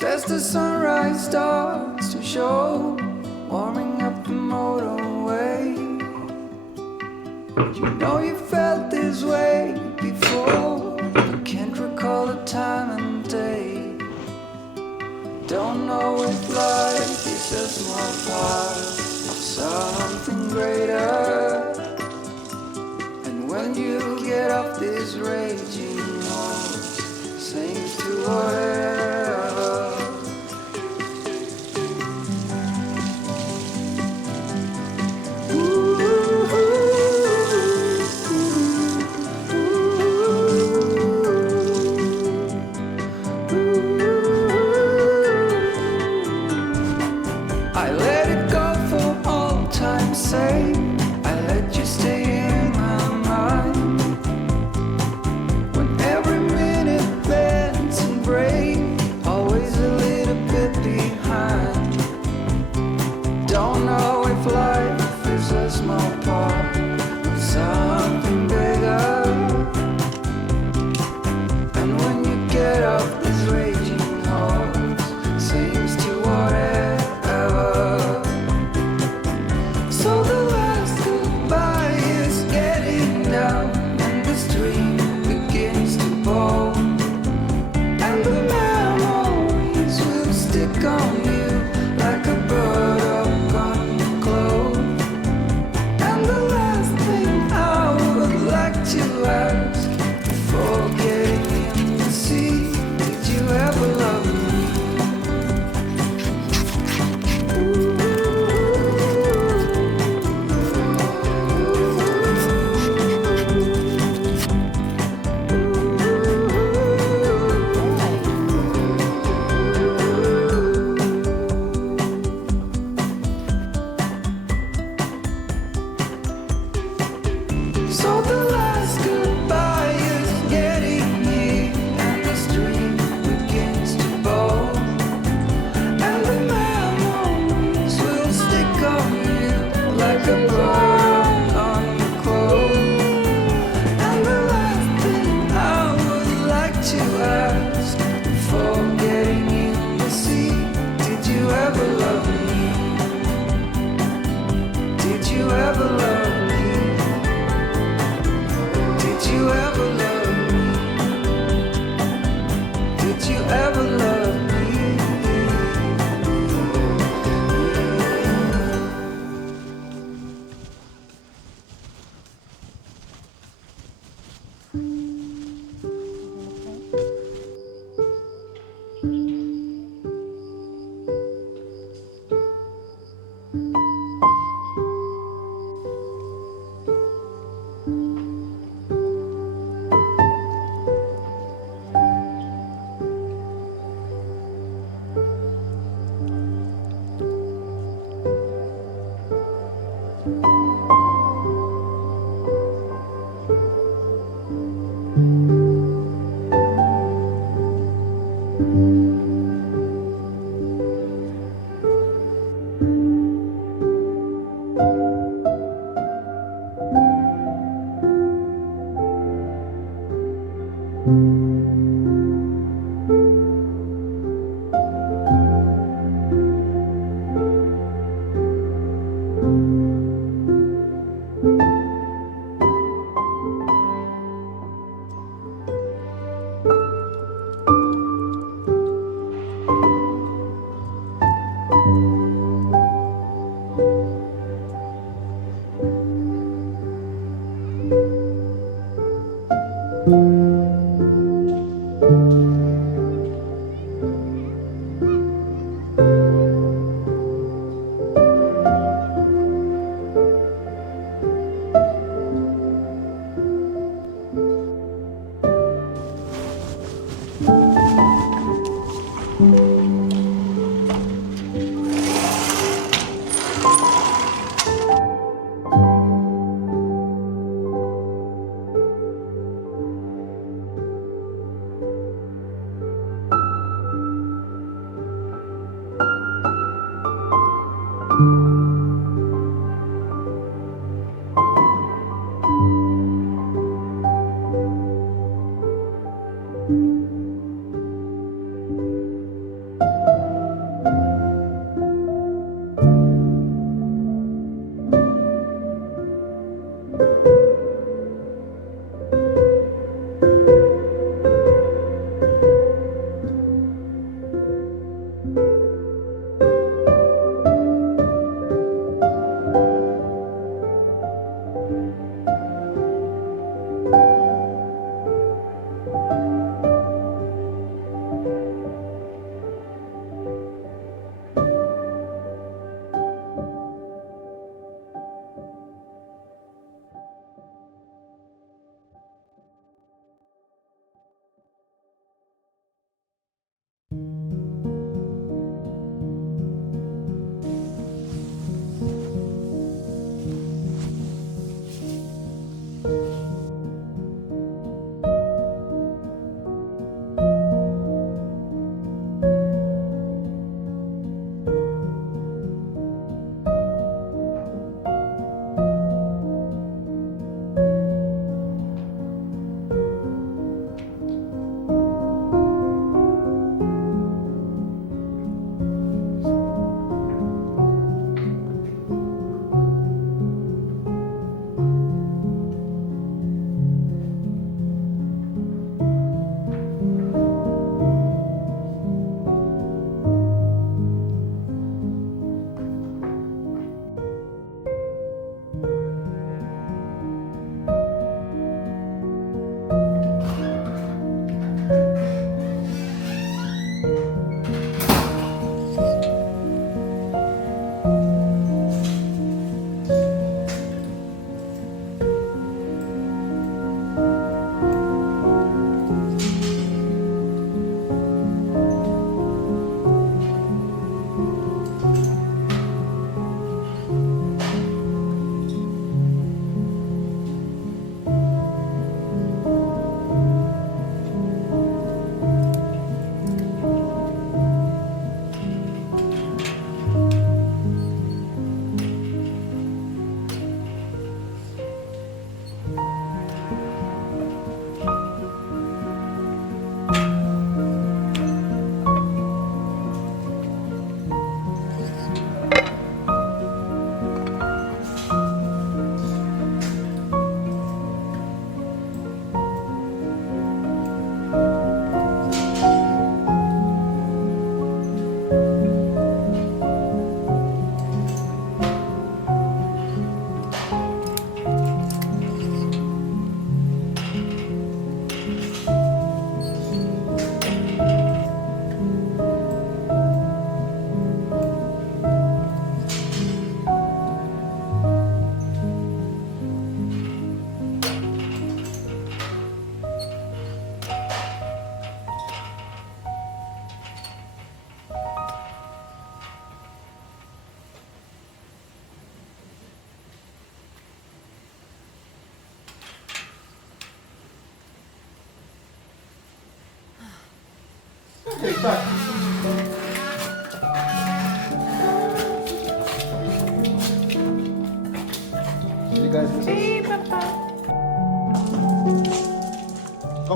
Just as the sunrise starts to show, warming up the motorway. You know you felt this way before, but can't recall the time and day. Don't know if life is a small part of something greater. And when you get off this raging horse, sings to whatever. I let it go for all time's sake. I let you stay in my mind. When So the last goodbye is getting here, and the stream begins to bowl, and the memories will stick on you like a burn on the coal. And the last thing I would like to ask before getting in the sea, did you ever love me? Did you ever love me? Did you ever love me? Did you ever love me?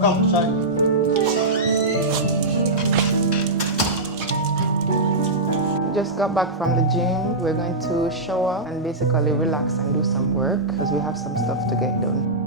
Come, sorry. Just got back from the gym. We're going to shower and basically relax and do some work because we have some stuff to get done.